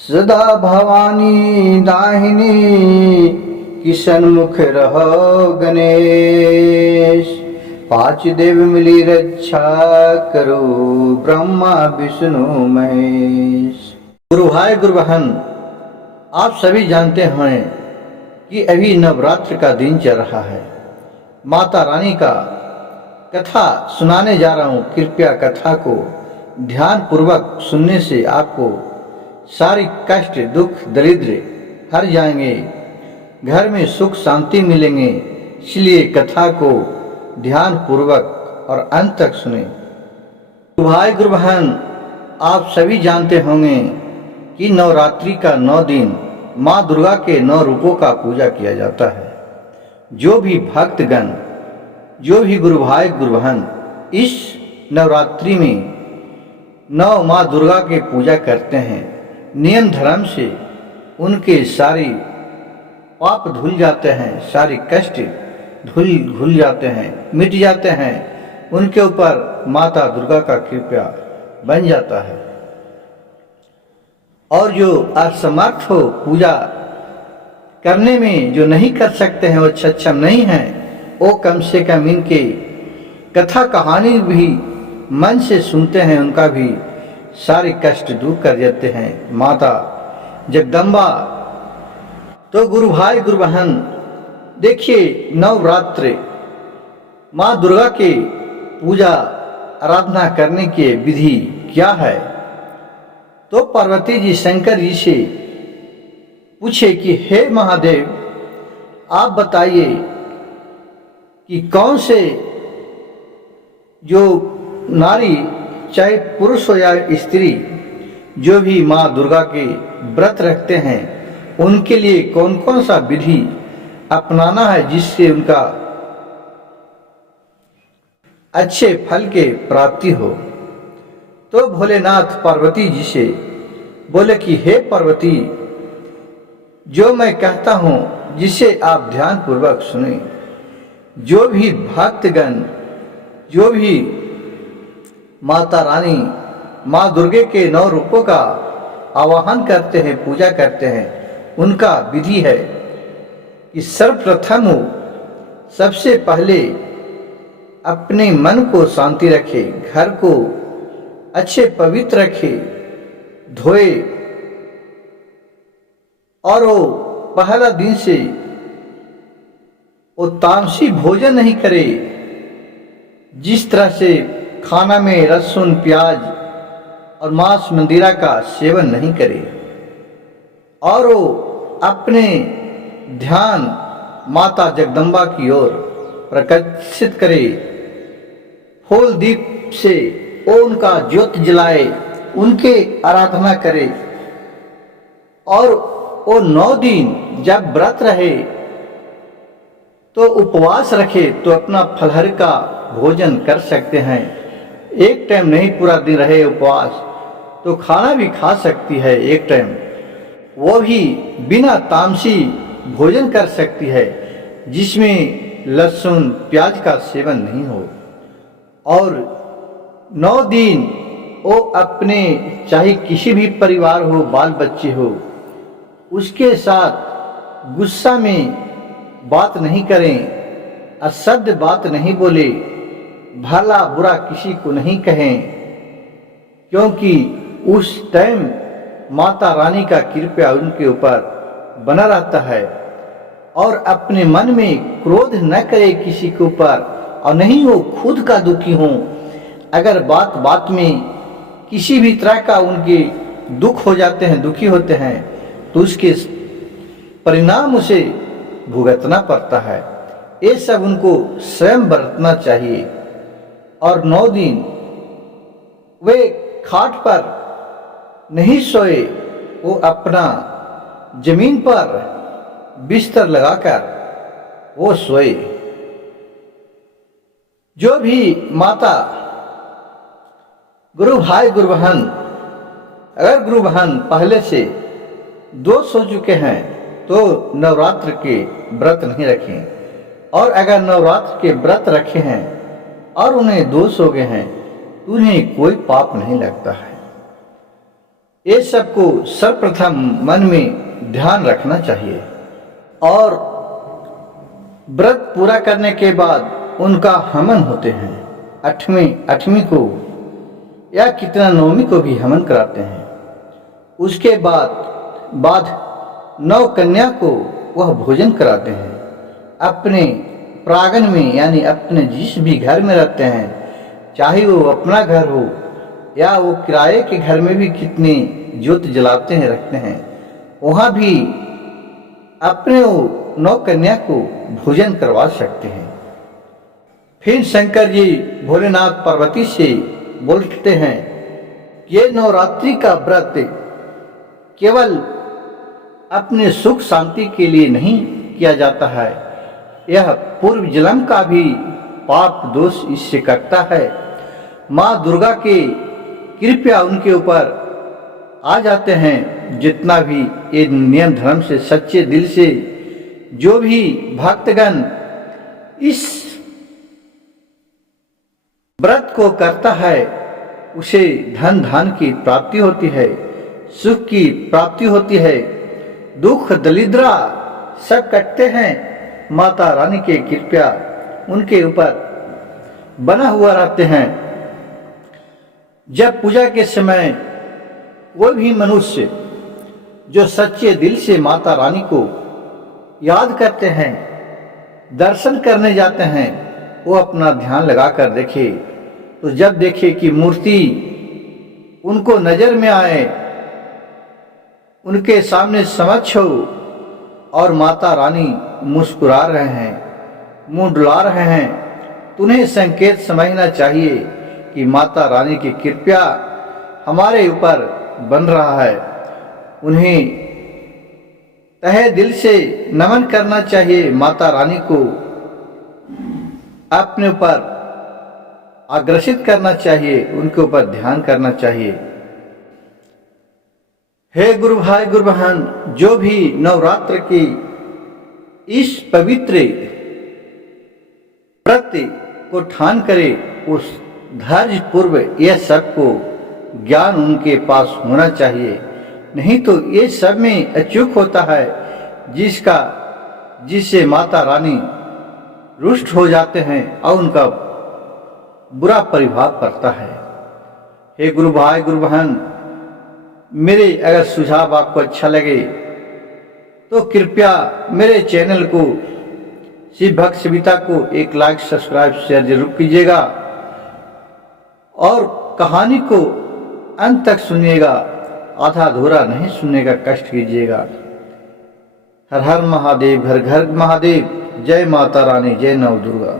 सदा भवानी दाहिनी किशन मुख रहो गणेश। पांच देव मिली रक्षा करो ब्रह्मा विष्णु महेश। गुरु भाई गुरु बहन, आप सभी जानते हैं कि अभी नवरात्र का दिन चल रहा है। माता रानी का कथा सुनाने जा रहा हूँ। कृपया कथा को ध्यान पूर्वक सुनने से आपको सारी कष्ट दुख दरिद्र हर जाएंगे, घर में सुख शांति मिलेंगे। इसलिए कथा को ध्यान पूर्वक और अंत तक सुने। भाई गुरु बहन, आप सभी जानते होंगे कि नवरात्रि का 9 दिन माँ दुर्गा के 9 रूपों का पूजा किया जाता है। जो भी भक्तगण, जो भी गुरु भाई गुरु बहन इस नवरात्रि में 9 माँ दुर्गा के पूजा करते हैं, नियम धर्म से उनके सारी पाप धुल जाते हैं, सारी कष्ट धुल जाते हैं, मिट जाते हैं। उनके ऊपर माता दुर्गा का कृपा बन जाता है। और जो असमर्थ हो पूजा करने में, जो नहीं कर सकते हैं, वो सक्षम नहीं है, वो कम से कम इनके कथा कहानी भी मन से सुनते हैं, उनका भी सारे कष्ट दूर कर देते हैं माता जगदम्बा। तो गुरु भाई गुरु बहन, देखिए नवरात्र माँ दुर्गा के पूजा आराधना करने के विधि क्या है। तो पार्वती जी शंकर जी से पूछे कि हे महादेव, आप बताइए कि कौन से जो नारी, चाहे पुरुष हो या स्त्री, जो भी माँ दुर्गा के व्रत रखते हैं, उनके लिए कौन कौन सा विधि अपनाना है जिससे उनका अच्छे फल के प्राप्ति हो। तो भोलेनाथ पार्वती जी से बोले कि हे पार्वती, जो मैं कहता हूँ जिसे आप ध्यान पूर्वक सुने। जो भी भक्तगण, जो भी माता रानी माँ दुर्गे के 9 रूपों का आवाहन करते हैं, पूजा करते हैं, उनका विधि है कि सर्वप्रथम हो, सबसे पहले अपने मन को शांति रखे, घर को अच्छे पवित्र रखे, धोए, और वो पहला दिन से वो तामसी भोजन नहीं करे। जिस तरह से खाना में लहसुन प्याज और मांस मंदिरा का सेवन नहीं करे, और वो अपने ध्यान माता जगदम्बा की ओर प्रकाशित करे। फूल दीप से वो उनका ज्योत जलाए, उनके आराधना करे। और वो 9 दिन जब व्रत रहे तो उपवास रखे तो अपना फलहर का भोजन कर सकते हैं। एक टाइम नहीं, पूरा दिन रहे उपवास तो खाना भी खा सकती है एक टाइम, वो भी बिना तामसी भोजन कर सकती है जिसमें लहसुन प्याज का सेवन नहीं हो। और 9 दिन वो अपने, चाहे किसी भी परिवार हो, बाल बच्चे हो, उसके साथ गुस्सा में बात नहीं करें, असभ्य बात नहीं बोले, भला बुरा किसी को नहीं कहें, क्योंकि उस टाइम माता रानी का कृपा उनके ऊपर बना रहता है। और अपने मन में क्रोध न करे किसी के ऊपर, और नहीं वो खुद का दुखी हो। अगर बात बात में किसी भी तरह का उनके दुख हो जाते हैं, दुखी होते हैं, तो उसके परिणाम उसे भुगतना पड़ता है। ये सब उनको स्वयं बरतना चाहिए। और 9 दिन वे खाट पर नहीं सोए, वो अपना जमीन पर बिस्तर लगाकर वो सोए। जो भी माता गुरु भाई गुरु बहन, अगर गुरु बहन पहले से दोष हो चुके हैं तो नवरात्र के व्रत नहीं रखें। और अगर नवरात्र के व्रत रखे हैं और उन्हें दोष हो गए हैं तो उन्हें कोई पाप नहीं लगता है। ये सबको सर्वप्रथम मन में ध्यान रखना चाहिए और व्रत पूरा करने के बाद उनका हवन होते हैं। अठवीं को या कितना नवमी को भी हवन कराते हैं। उसके बाद 9 कन्या को वह भोजन कराते हैं। अपने प्रांगण में यानी अपने जिस भी घर में रहते हैं, चाहे वो अपना घर हो या वो किराए के घर में भी कितने ज्योत जलाते हैं रखते हैं, वहाँ भी अपने वो 9 कन्या को भोजन करवा सकते हैं। फिर शंकर जी भोलेनाथ पार्वती से बोलते हैं, ये नवरात्रि का व्रत केवल अपने सुख शांति के लिए नहीं किया जाता है, यह पूर्व जन्म का भी पाप दोष इससे कटता है। माँ दुर्गा के कृपया उनके ऊपर आ जाते हैं। जितना भी ये नियम धर्म से सच्चे दिल से जो भी भक्तगण इस व्रत को करता है, उसे धन धान की प्राप्ति होती है, सुख की प्राप्ति होती है, दुख दरिद्रा सब कटते हैं। माता रानी के कृपया उनके ऊपर बना हुआ रहते हैं। जब पूजा के समय कोई भी मनुष्य जो सच्चे दिल से माता रानी को याद करते हैं, दर्शन करने जाते हैं, वो अपना ध्यान लगाकर देखे तो जब देखे कि मूर्ति उनको नजर में आए, उनके सामने समक्ष हो और माता रानी मुस्कुरा रहे हैं, मुंह डुला रहे हैं, तो उन्हें संकेत समझना चाहिए कि माता रानी की कृपया हमारे ऊपर बन रहा है। उन्हें तहे दिल से नमन करना चाहिए। माता रानी को अपने ऊपर अग्रसित करना चाहिए, उनके ऊपर ध्यान करना चाहिए। हे गुरु भाई गुरु बहन, जो भी नवरात्र की इस पवित्र व्रत को ठान करे, उस धैर्य पूर्व यह सबको ज्ञान उनके पास होना चाहिए। नहीं तो ये सब में अचूक होता है, जिससे माता रानी रुष्ट हो जाते हैं और उनका बुरा प्रभाव पड़ता है। हे गुरु भाई गुरु बहन, मेरे अगर सुझाव आपको अच्छा लगे तो कृपया मेरे चैनल को शिव भक्त सविता को एक लाइक सब्सक्राइब शेयर जरूर कीजिएगा और कहानी को अंत तक सुनिएगा, आधा अधूरा नहीं सुनने का कष्ट कीजिएगा। हर हर महादेव, घर घर महादेव। जय माता रानी, जय नव दुर्गा।